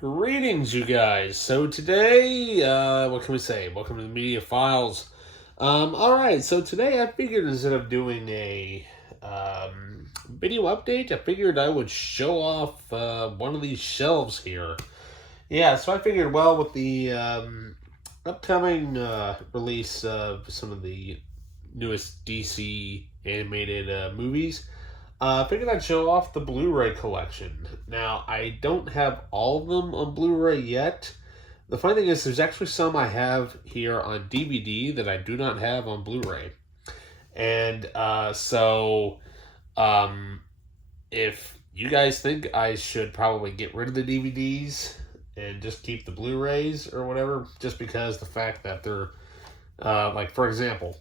Greetings, you guys. So today, what can we say? Welcome to the Media Files. All right. So today, I figured instead of doing a video update, I figured I would show off one of these shelves here. Yeah. So I figured, well, with the upcoming release of some of the newest DC animated movies. I figured I'd show off the Blu-ray collection. Now, I don't have all of them on Blu-ray yet. The funny thing is, there's actually some I have here on DVD that I do not have on Blu-ray. And if you guys think I should probably get rid of the DVDs and just keep the Blu-rays or whatever, just because the fact that they're, like, for example,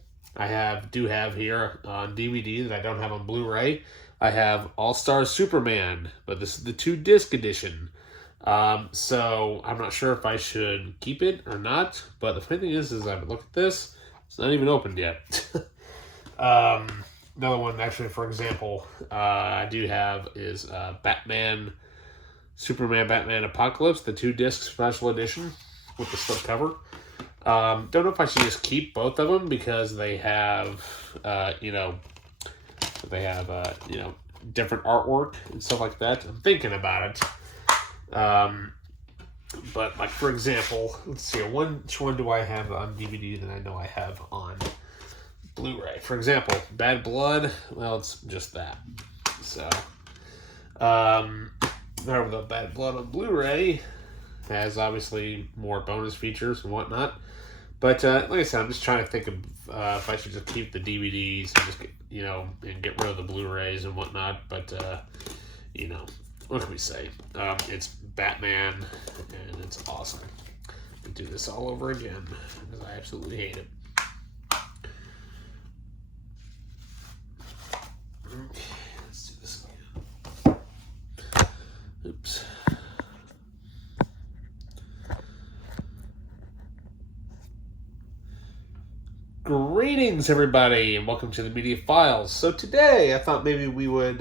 do have here on DVD that I don't have on Blu-ray. I have All-Star Superman, but this is the 2-disc edition. So I'm not sure if I should keep it or not. But the funny thing is I look at this, it's not even opened yet. Another one, actually, for example, I do have is Superman Batman Apocalypse, the 2-disc special edition with the slipcover. Don't know if I should just keep both of them because they have, different artwork and stuff like that. I'm thinking about it. But like, for example, let's see, which one do I have on DVD that I know I have on Blu-ray? For example, Bad Blood, well, it's just that. So, however, the Bad Blood on Blu-ray has obviously more bonus features and whatnot. But like I said, I'm just trying to think of if I should just keep the DVDs and just and get rid of the Blu-rays and whatnot. But what can we say? It's Batman, and it's awesome. We do this all over again because I absolutely hate it. Okay, let's do this again. Oops. Greetings, everybody, and welcome to the Media Files. So today, I thought maybe we would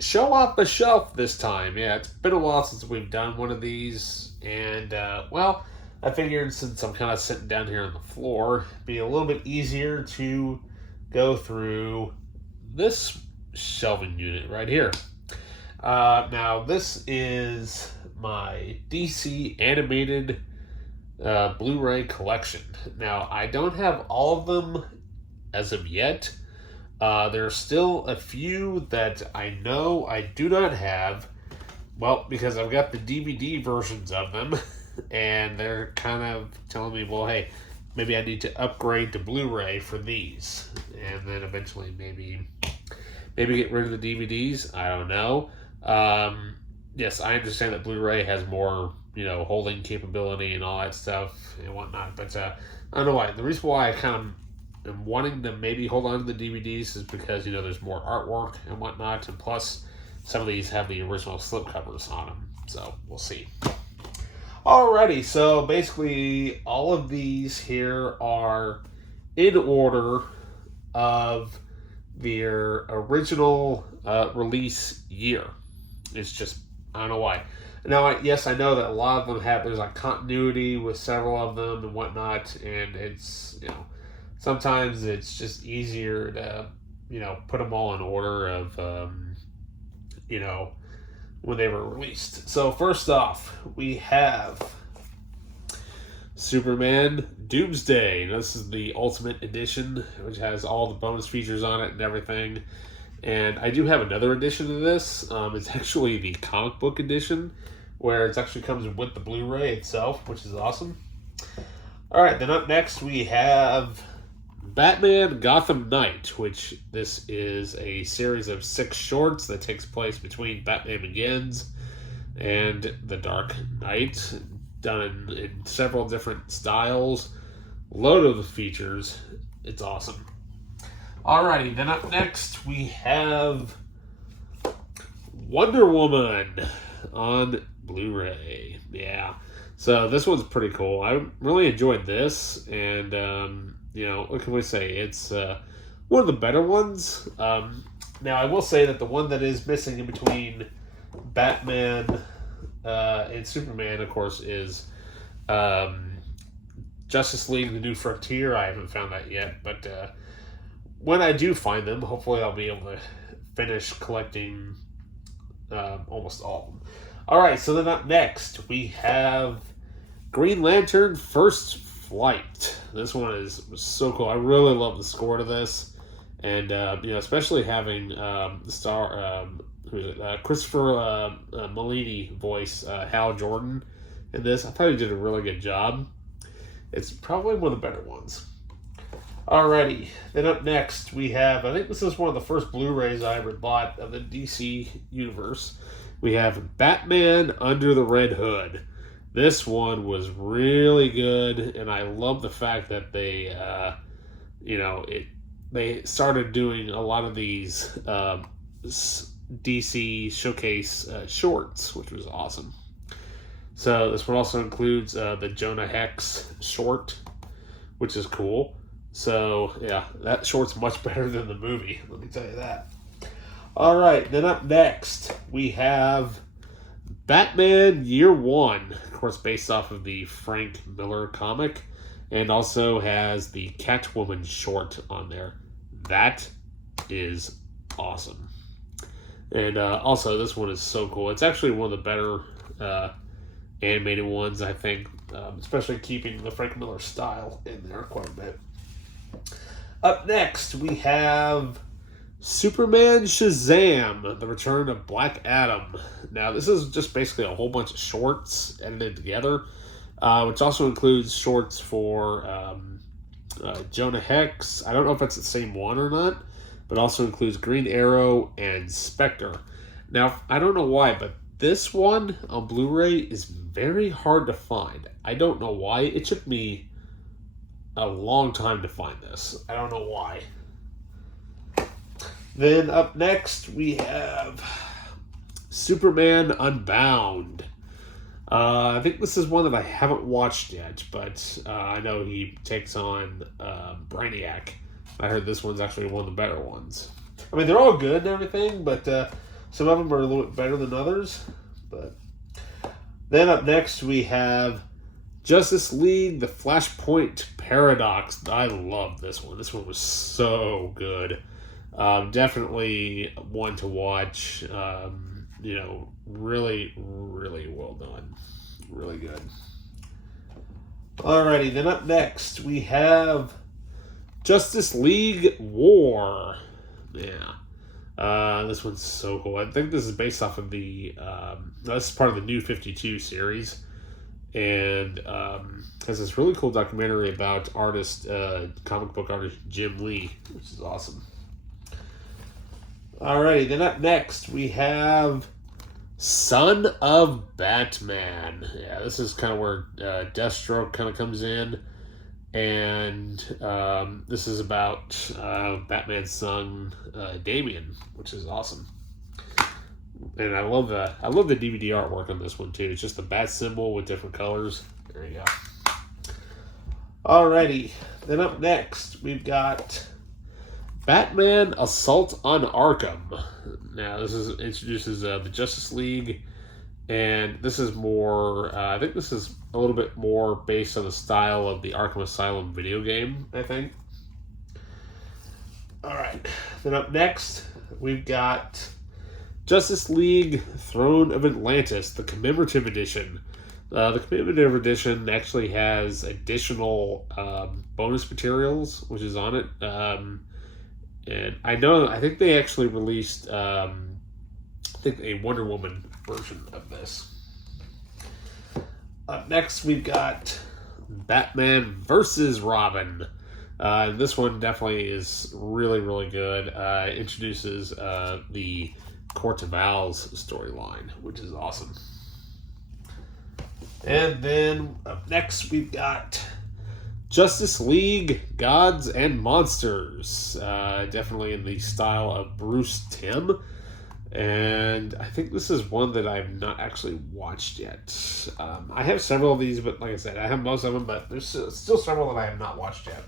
show off the shelf this time. Yeah, it's been a while since we've done one of these, and well, I figured since I'm kind of sitting down here on the floor, it'd be a little bit easier to go through this shelving unit right here. Now, this is my DC animated Blu-ray collection. Now, I don't have all of them as of yet. There are still a few that I know I do not have. Well, because I've got the DVD versions of them, and they're kind of telling me, well, hey, maybe I need to upgrade to Blu-ray for these, and then eventually maybe get rid of the DVDs. I don't know. Yes, I understand that Blu-ray has more holding capability and all that stuff and whatnot. But I don't know why. The reason why I kind of am wanting to maybe hold on to the DVDs is because, there's more artwork and whatnot. And plus, some of these have the original slipcovers on them. So, we'll see. Alrighty, so basically, all of these here are in order of their original release year. It's just, I don't know why. Now, yes, I know that a lot of them there's like continuity with several of them and whatnot, and it's, sometimes it's just easier to, put them all in order of, when they were released. So, first off, we have Superman Doomsday. This is the Ultimate Edition, which has all the bonus features on it and everything. And I do have another edition of this. It's actually the comic book edition, where it actually comes with the Blu-ray itself, which is awesome. All right, then up next we have Batman Gotham Knight, which this is a series of 6 shorts that takes place between Batman Begins and The Dark Knight, done in several different styles. Load of features. It's awesome. Alrighty, then up next we have Wonder Woman on Blu-ray. Yeah. So this one's pretty cool. I really enjoyed this, and what can we say? It's one of the better ones. Now I will say that the one that is missing in between Batman and Superman, of course, is Justice League: The New Frontier. I haven't found that yet, but when I do find them, hopefully I'll be able to finish collecting almost all of them. All right, so then up next we have Green Lantern: First Flight. This one was so cool. I really love the score to this, and especially having the star Christopher Melini voice Hal Jordan in this. I thought he did a really good job. It's probably one of the better ones. Alrighty, then up next we have, I think this is one of the first Blu-rays I ever bought of the DC universe. We have Batman Under the Red Hood. This one was really good, and I love the fact that they, they started doing a lot of these DC showcase shorts, which was awesome. So this one also includes the Jonah Hex short, which is cool. So yeah, that short's much better than the movie, let me tell you that. All right, then up next we have Batman Year One, of course based off of the Frank Miller comic, and also has the Catwoman short on there. That is awesome. And also this one is so cool. It's actually one of the better animated ones, I think, especially keeping the Frank Miller style in there quite a bit. Up next, we have Superman Shazam, The Return of Black Adam. Now, this is just basically a whole bunch of shorts edited together, which also includes shorts for Jonah Hex. I don't know if it's the same one or not, but also includes Green Arrow and Spectre. Now, I don't know why, but this one on Blu-ray is very hard to find. I don't know why. It took me a long time to find this. I don't know why. Then up next we have Superman Unbound. I think this is one that I haven't watched yet, but I know he takes on Brainiac. I heard this one's actually one of the better ones. I mean, they're all good and everything, but some of them are a little bit better than others. But then up next we have Justice League: The Flashpoint Paradox. I love this one. This one was so good. Definitely one to watch. Really, really well done. Really good. Alrighty, then up next we have Justice League War. Yeah. This one's so cool. I think this is based off of the this is part of the New 52 series, and has this really cool documentary about comic book artist Jim Lee, which is awesome. Alrighty, then up next we have Son of Batman. Yeah, this is kind of where Deathstroke kind of comes in, and this is about Batman's son Damian, which is awesome. And I love the DVD artwork on this one too. It's just the bat symbol with different colors. There you go. Alrighty, then up next we've got Batman Assault on Arkham. Now this introduces the Justice League, and this is more. I think this is a little bit more based on the style of the Arkham Asylum video game, I think. All right, then up next we've got Justice League: Throne of Atlantis, the commemorative edition. The commemorative edition actually has additional bonus materials, which is on it. And I think they actually released a Wonder Woman version of this. Up next, we've got Batman versus Robin. This one definitely is really, really good. It introduces the Court of Owls storyline, which is awesome. And then up next, we've got Justice League Gods and Monsters. Definitely in the style of Bruce Timm. And I think this is one that I've not actually watched yet. I have several of these, but like I said, I have most of them, but there's still several that I have not watched yet,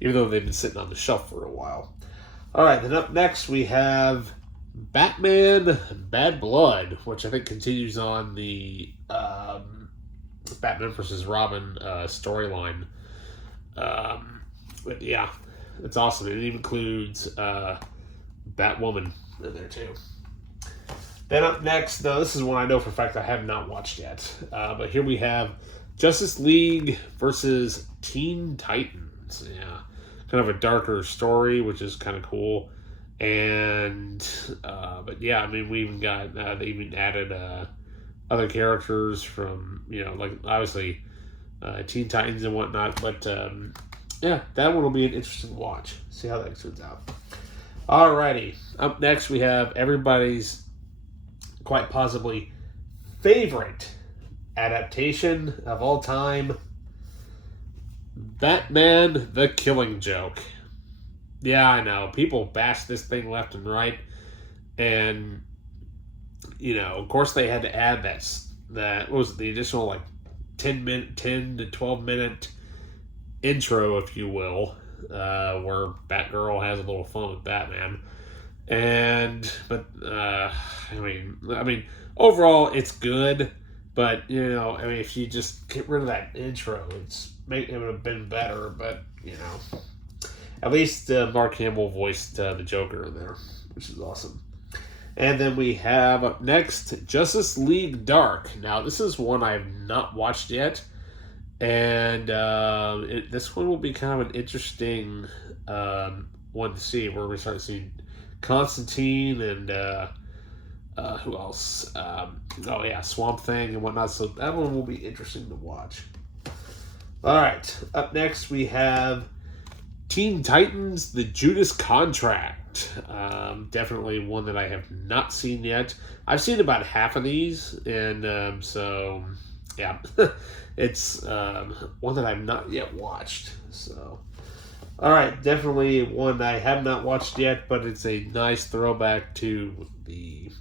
even though they've been sitting on the shelf for a while. All right, then up next we have Batman Bad Blood, which I think continues on the Batman versus Robin storyline. But yeah, it's awesome. It even includes Batwoman in there too. Then up next, though, this is one I know for a fact I have not watched yet. But here we have Justice League versus Teen Titans. Yeah, kind of a darker story, which is kind of cool. And but yeah, I mean, we even got they even added other characters from like obviously Teen Titans and whatnot. But yeah, that one will be an interesting watch. See how that turns out. Alrighty, up next we have everybody's quite possibly favorite adaptation of all time, Batman the Killing Joke. Yeah, I know. People bash this thing left and right. And, of course they had to add that what was it, the additional like 10 to 12 minute intro, if you will, where Batgirl has a little fun with Batman. But I mean, overall it's good, but if you just get rid of that intro, it would have been better. But at least Mark Hamill voiced the Joker in there, which is awesome. And then we have up next Justice League Dark. Now this is one I have not watched yet, and this one will be kind of an interesting one to see, where we start seeing Constantine and who else? Swamp Thing and whatnot. So that one will be interesting to watch. All right, up next we have Teen Titans: The Judas Contract. Definitely one that I have not seen yet. I've seen about half of these, and so yeah, it's one that I've not yet watched. So. All right, definitely one I have not watched yet, but it's a nice throwback to the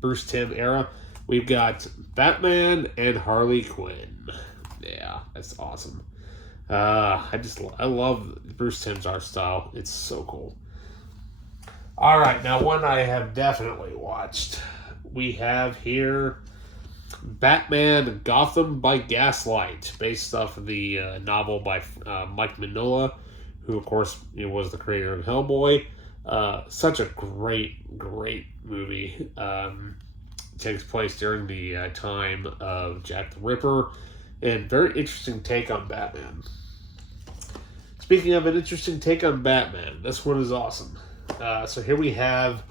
Bruce Timm era. We've got Batman and Harley Quinn. Yeah, that's awesome. I love Bruce Timm's art style. It's so cool. All right, now one I have definitely watched. We have here Batman Gotham by Gaslight, based off of the novel by Mike Mignola, who of course was the creator of Hellboy. Such a great movie. Takes place during the time of Jack the Ripper, and very interesting take on Batman. Speaking of an interesting take on Batman, this one is awesome. So here we have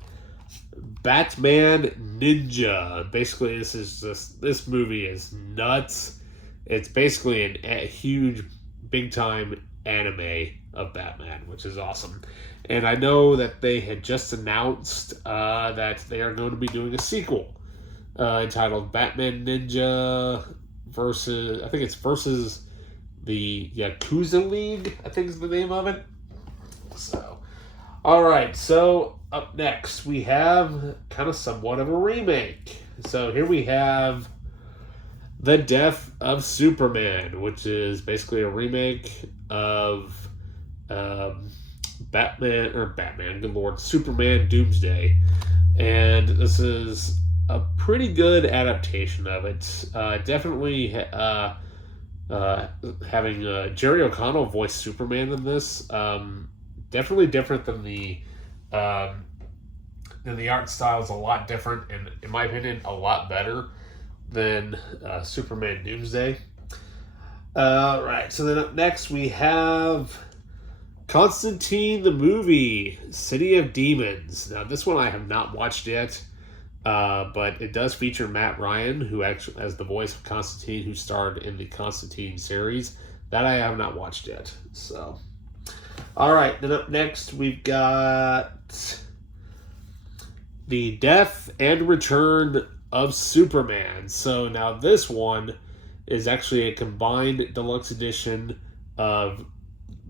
Batman Ninja. Basically, this movie is nuts. It's basically a huge, big time anime of Batman, which is awesome. And I know that they had just announced that they are going to be doing a sequel entitled Batman Ninja versus the Yakuza League, I think is the name of it. So, all right. So up next, we have kind of somewhat of a remake. So here we have The Death of Superman, which is basically a remake of Superman Doomsday. And this is a pretty good adaptation of it. Definitely having Jerry O'Connell voice Superman in this. Definitely different than the art style is a lot different, and in my opinion, a lot better than Superman Doomsday. Right, so then up next we have Constantine the movie, City of Demons. Now this one I have not watched yet, but it does feature Matt Ryan, who actually as the voice of Constantine, who starred in the Constantine series. That I have not watched yet. So, all right, then up next we've got The Death and Return of Superman. So now this one is actually a combined deluxe edition of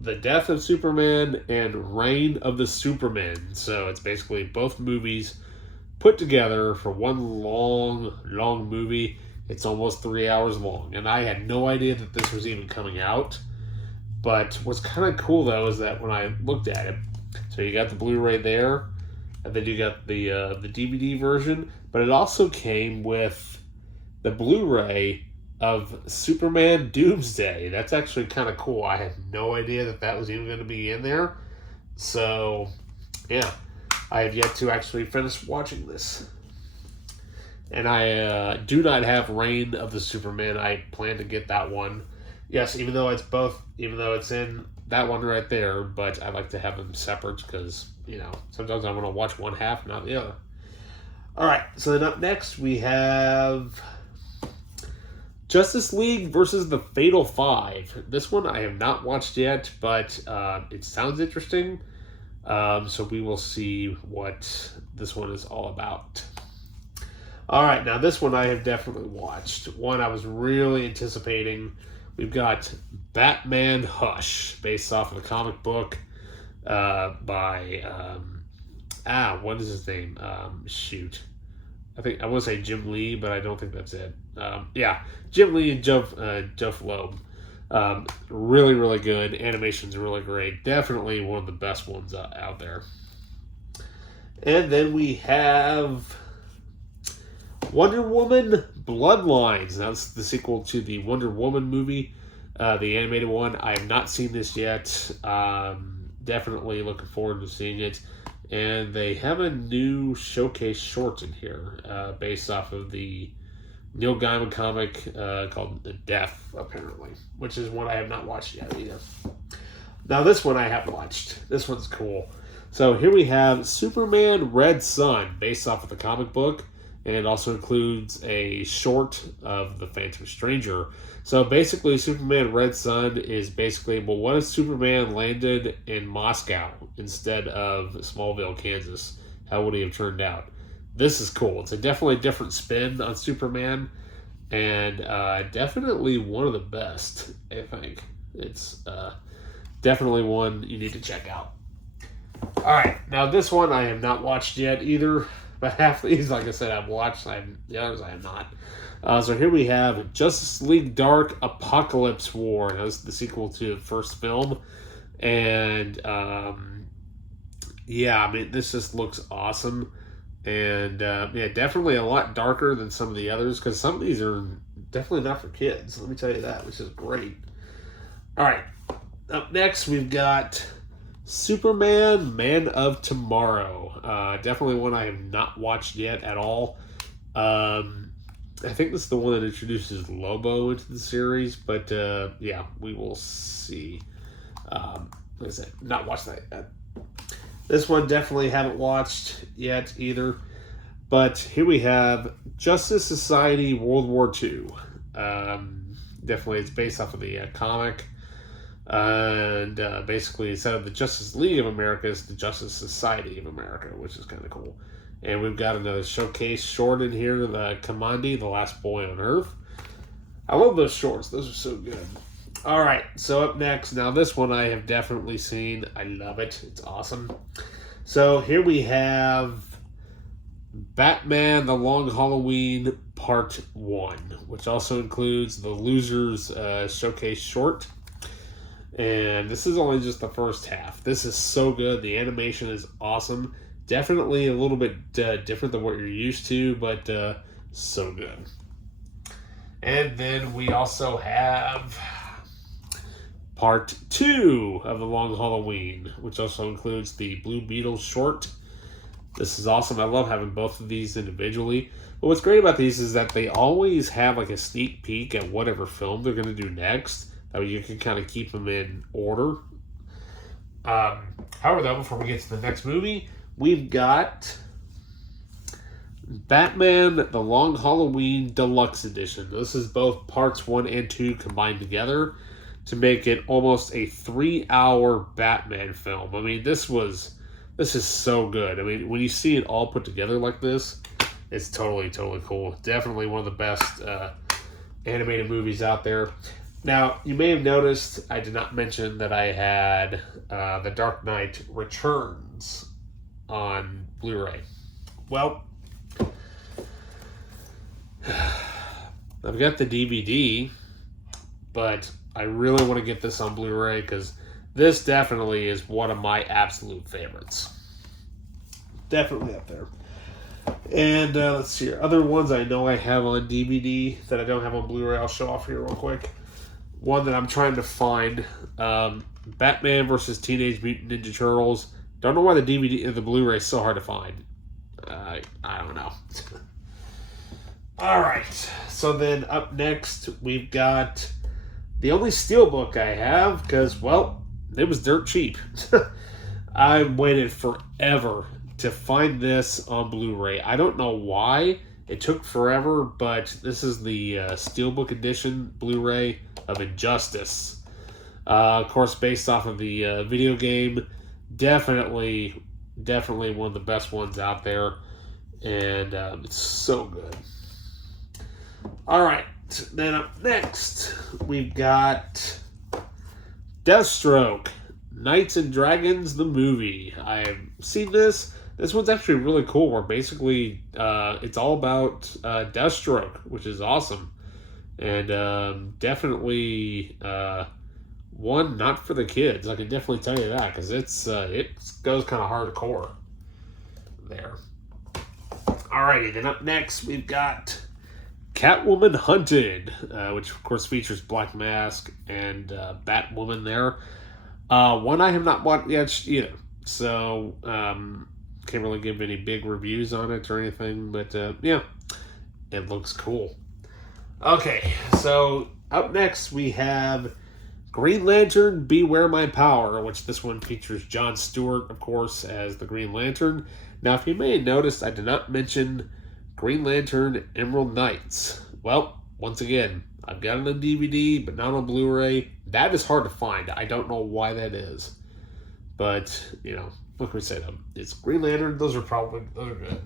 The Death of Superman and Reign of the Supermen. So it's basically both movies put together for one long movie. It's almost 3 hours long, and I had no idea that this was even coming out. But what's kind of cool though is that when I looked at it, so you got the Blu-ray there, and then you got the DVD version, but it also came with the Blu-ray of Superman Doomsday. That's actually kind of cool. I had no idea that was even going to be in there. So, yeah, I have yet to actually finish watching this. And I do not have Reign of the Superman. I plan to get that one. Yes, even though it's in that one right there, but I like to have them separate because, sometimes I want to watch one half, not the other. All right, so then up next we have Justice League versus the Fatal Five. This one I have not watched yet, but it sounds interesting. So we will see what this one is all about. All right, now this one I have definitely watched. One I was really anticipating. We've got Batman Hush, based off of a comic book by, what is his name? I think I want to say Jim Lee, but I don't think that's it. Jim Lee and Jeff Loeb. Really, really good. Animation's really great. Definitely one of the best ones out there. And then we have Wonder Woman Bloodlines. That's the sequel to the Wonder Woman movie, the animated one. I have not seen this yet. Definitely looking forward to seeing it. And they have a new showcase short in here, based off of the Neil Gaiman comic called Death, apparently, which is one I have not watched yet either. Now this one I have watched. This one's cool. So here we have Superman Red Sun, based off of the comic book. And it also includes a short of The Phantom Stranger. So basically, Superman Red Sun is basically, what if Superman landed in Moscow instead of Smallville, Kansas? How would he have turned out? This is cool. It's definitely a different spin on Superman, and definitely one of the best, I think. It's definitely one you need to check out. All right, now this one I have not watched yet either. But half of these, like I said, I've watched. The others I have not. So here we have Justice League Dark Apocalypse War. That was the sequel to the first film. And, this just looks awesome. And, definitely a lot darker than some of the others. Because some of these are definitely not for kids. Let me tell you that, which is great. All right. Up next, we've got Superman Man of Tomorrow. Definitely one I have not watched yet at all. I think this is the one that introduces Lobo into the series, but we will see. Like I said, not watched that yet. This one definitely haven't watched yet either. But here we have Justice Society World War II. Definitely it's based off of the comic. And basically, instead of the Justice League of America, it's the Justice Society of America, which is kind of cool. And we've got another showcase short in here, the Kamandi, the Last Boy on Earth. I love those shorts. Those are so good. All right, so up next, now this one I have definitely seen. I love it. It's awesome. So here we have Batman The Long Halloween Part 1, which also includes the Losers showcase short. And this is only just the first half. This is so good. The animation is awesome. Definitely a little bit different than what you're used to, but so good. And then we also have Part 2 of The Long Halloween, which also includes the Blue Beetle short. This is awesome. I love having both of these individually. But what's great about these is that they always have like a sneak peek at whatever film they're going to do next. That way you can kind of keep them in order. However, though, before we get to the next movie, we've got Batman The Long Halloween Deluxe Edition. This is both parts 1 and 2 combined together to make it almost a 3-hour Batman film. I mean, this is so good. I mean, when you see it all put together like this, it's totally, totally cool. Definitely one of the best animated movies out there. Now, you may have noticed I did not mention that I had The Dark Knight Returns on Blu-ray. Well, I've got the DVD, but I really want to get this on Blu-ray because this definitely is one of my absolute favorites. definitely up there. And let's see here. Other ones I know I have on DVD that I don't have on Blu-ray. I'll show off here real quick. One that I'm trying to find. Batman versus Teenage Mutant Ninja Turtles. Don't know why the DVD and the Blu-ray is so hard to find. I don't know. All right. So then up next, we've got the only Steelbook I have because, well, it was dirt cheap. I waited forever to find this on Blu-ray. I don't know why it took forever, but this is the Steelbook edition Blu-ray of Injustice. Of course, based off of the video game. Definitely one of the best ones out there. And it's so good. All right. Then up next, we've got Deathstroke, Knights and Dragons, the movie. I've seen this. This one's actually really cool. Where basically it's all about Deathstroke, which is awesome. And definitely one not for the kids. I can definitely tell you that because it goes kind of hardcore there. Alrighty, then up next we've got Catwoman Hunted, which of course features Black Mask and Batwoman there. One I have not watched yet either, so can't really give any big reviews on it or anything, but yeah, it looks cool. Okay, so up next we have Green Lantern, Beware My Power, which this one features Jon Stewart, of course, as the Green Lantern. Now, if you may have noticed, I did not mention Green Lantern Emerald Knights. Well, once again, I've got it on DVD, but not on Blu-ray. That is hard to find. I don't know why that is. But, you know, what can we say though? It's Green Lantern. Those are good.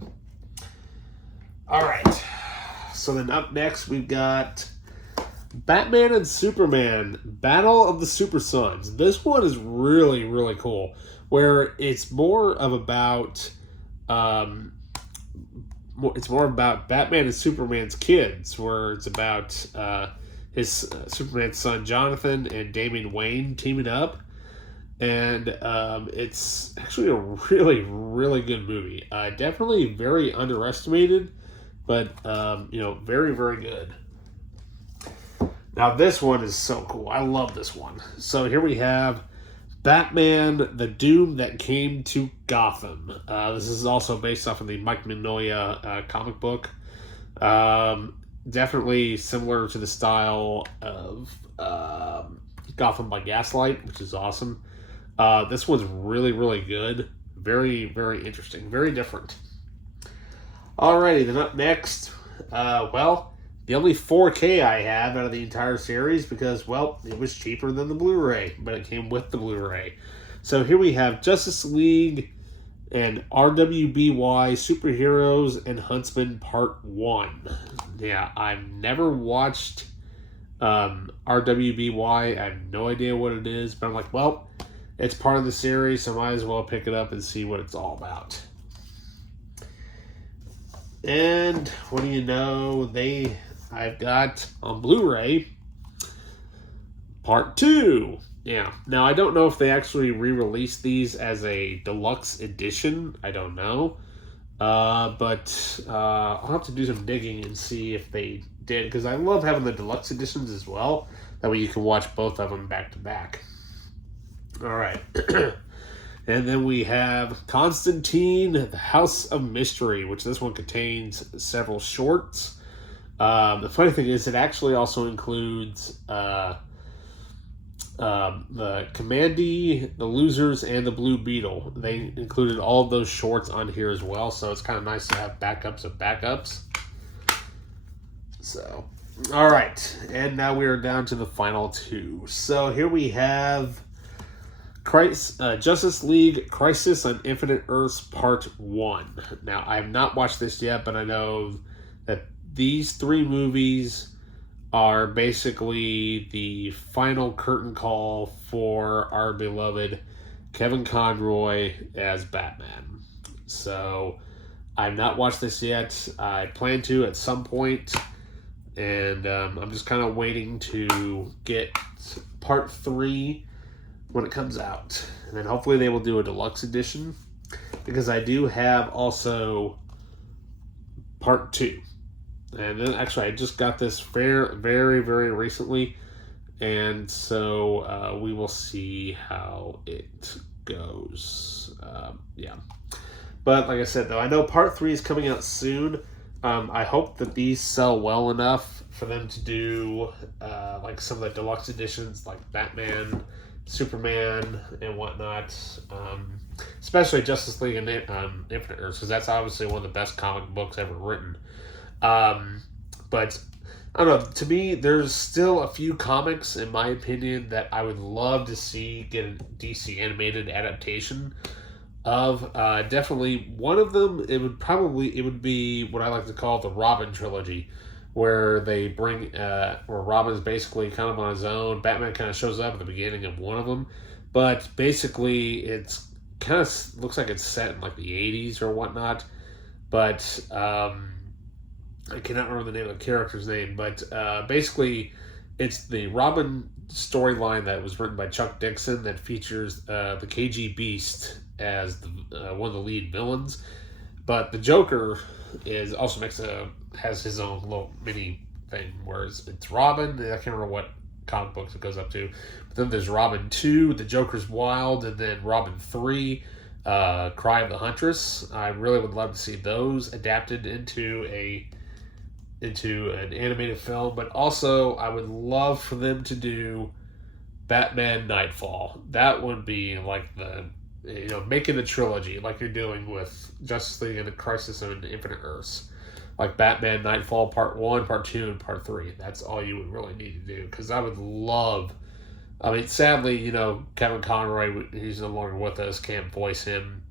All right. So then up next, we've got Batman and Superman, Battle of the Super Sons. This one is really, really cool. Where it's more about Batman and Superman's kids. Where it's about his Superman's son Jonathan and Damian Wayne teaming up, and it's actually a really, really good movie. Definitely very underestimated, but very, very good. Now, this one is so cool. I love this one. So here we have Batman, The Doom That Came to Gotham. This is also based off of the Mike Mignola comic book. Definitely similar to the style of Gotham by Gaslight, which is awesome. This one's really, really good. Very, very interesting. Very different. Alrighty, then up next, the only 4K I have out of the entire series because, well, it was cheaper than the Blu-ray, but it came with the Blu-ray. So here we have Justice League and RWBY Superheroes and Huntsman Part 1. Yeah, I've never watched RWBY. I have no idea what it is, but I'm like, well, it's part of the series, so I might as well pick it up and see what it's all about. And what do you know? I've got on Blu-ray Part 2. Yeah. Now, I don't know if they actually re-released these as a deluxe edition. I don't know. But I'll have to do some digging and see if they did, because I love having the deluxe editions as well. That way you can watch both of them back to back. All right. And then we have Constantine, The House of Mystery, which this one contains several shorts. The funny thing is, it actually also includes the Commandy, The Losers, and the Blue Beetle. They included all of those shorts on here as well, so it's kind of nice to have backups of backups. So, all right, and now we are down to the final two. So here we have Justice League Crisis on Infinite Earths Part 1. Now, I have not watched this yet, but I know that these three movies are basically the final curtain call for our beloved Kevin Conroy as Batman. So, I've not watched this yet. I plan to at some point, and I'm just kind of waiting to get Part 3 when it comes out. And then hopefully they will do a deluxe edition. because I do have also part 2. And then actually I just got this very, very, very recently. And so we will see how it goes. Yeah. But like I said, though, I know part 3 is coming out soon. I hope that these sell well enough for them to do like some of the deluxe editions, like Batman, Superman, and whatnot. Especially Justice League and Infinite Earths, because that's obviously one of the best comic books ever written. But I don't know. To me, there's still a few comics, in my opinion, that I would love to see get a DC animated adaptation of. Definitely one of them. It would be what I like to call the Robin trilogy, where they bring where Robin's basically kind of on his own. Batman kind of shows up at the beginning of one of them, but basically it's kind of looks like it's set in like the 80s or whatnot. But I cannot remember the name of the character's name, but basically it's the Robin storyline that was written by Chuck Dixon that features the KG Beast as one of the lead villains. But the Joker has his own little mini thing, whereas it's Robin. I can't remember what comic books it goes up to. But then there's Robin 2, The Joker's Wild, and then Robin 3, Cry of the Huntress. I really would love to see those adapted into an animated film, but also I would love for them to do Batman Nightfall. That would be like making a trilogy like you're doing with Justice League and Crisis on Infinite Earths. Like Batman Nightfall Part 1, Part 2, and Part 3. That's all you would really need to do, because I would love... I mean, sadly, Kevin Conroy, he's no longer with us, can't voice him.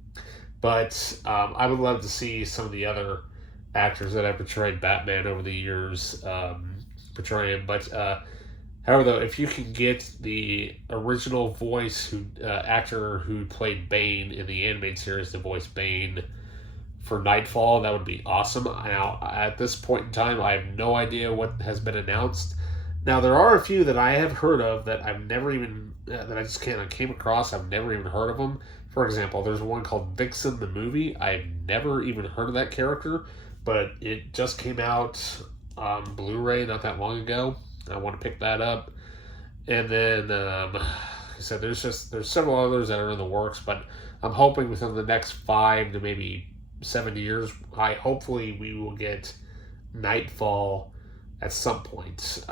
But I would love to see some of the other actors that have portrayed Batman over the years portray him. But however, though, if you can get the original voice actor who played Bane in the animated series to voice Bane for Nightfall, that would be awesome. Now, at this point in time, I have no idea what has been announced. Now, there are a few that I have heard of that I've never even that I just came across. I've never even heard of them. For example, there's one called Vixen the movie. I've never even heard of that character, but it just came out on Blu-ray not that long ago. I want to pick that up. And then, like I said, there's several others that are in the works, but I'm hoping within the next 5 to maybe 7 years, hopefully we will get Nightfall at some point.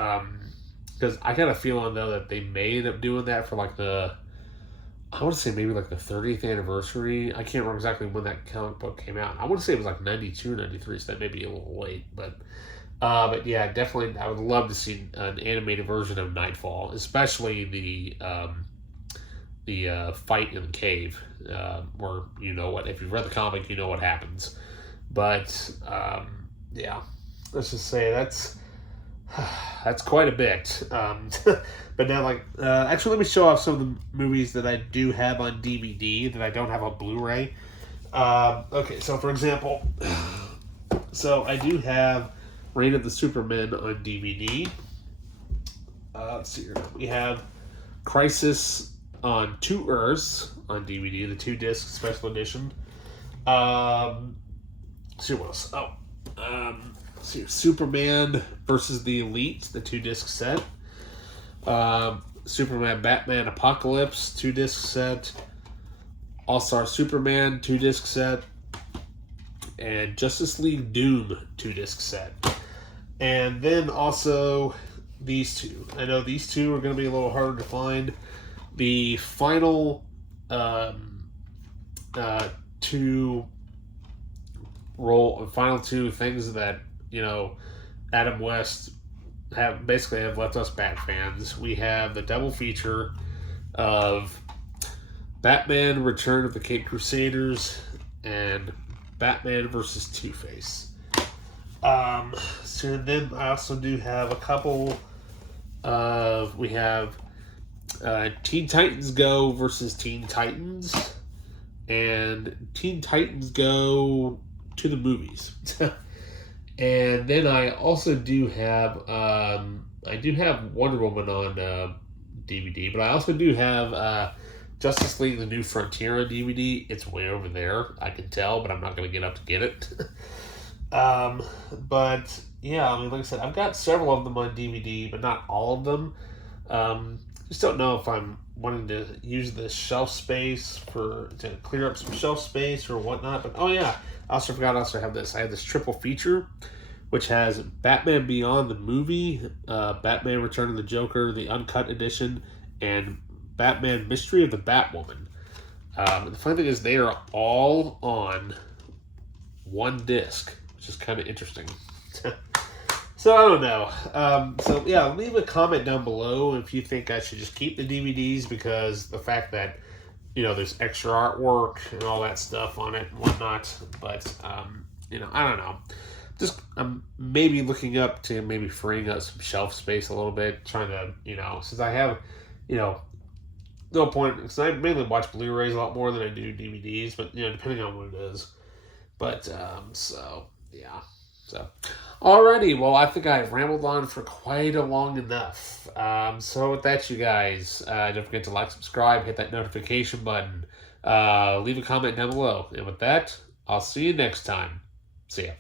Because I got a feeling, though, that they may end up doing that for I want to say maybe like the 30th anniversary. I can't remember exactly when that comic book came out. I want to say it was like 92 or 93, so that may be a little late. But yeah, definitely I would love to see an animated version of Nightfall, especially the fight in the cave, where if you've read the comic, you know what happens. But yeah, let's just say that's quite a bit. But now, actually, let me show off some of the movies that I do have on DVD that I don't have on Blu-ray. Okay, so for example, I do have Reign of the Supermen on DVD. Let's see here. We have Crisis on 2 Earths on DVD, the 2-disc special edition. Let's see what else. Let's see, Superman versus the Elite, the 2-disc set. Superman Batman Apocalypse 2-disc set. All-Star Superman 2-disc set. And Justice League Doom 2-disc set. And then also these two. I know these two are going to be a little harder to find. The final two things that Adam West have left us Bat fans. We have the double feature of Batman: Return of the Caped Crusaders and Batman versus Two-Face. So then I also do have a couple of, we have Teen Titans Go versus Teen Titans and Teen Titans Go to the movies. And then I also do have Wonder Woman on DVD, but I also do have Justice League: The New Frontier on DVD. It's way over there. I can tell, but I'm not going to get up to get it. But yeah, I mean, like I said, I've got several of them on DVD, but not all of them. Just don't know if I'm wanting to use the shelf space to clear up some shelf space or whatnot. But oh yeah, I also forgot. I also have this. I have this triple feature, which has Batman Beyond the movie, Batman Return of the Joker, the uncut edition, and Batman Mystery of the Batwoman. The funny thing is, they are all on one disc, which is kind of interesting. So I don't know. So yeah, leave a comment down below if you think I should just keep the DVDs, because the fact that, you know, there's extra artwork and all that stuff on it and whatnot. But you know, I don't know. Just I'm maybe looking up to maybe freeing up some shelf space a little bit, trying to, you know, since I have, you know, no point, because I mainly watch Blu-rays a lot more than I do DVDs, but you know, depending on what it is. But so yeah. So, alrighty, well, I think I rambled on for quite a long enough. So with that, you guys, don't forget to like, subscribe, hit that notification button, leave a comment down below. And with that, I'll see you next time. See ya.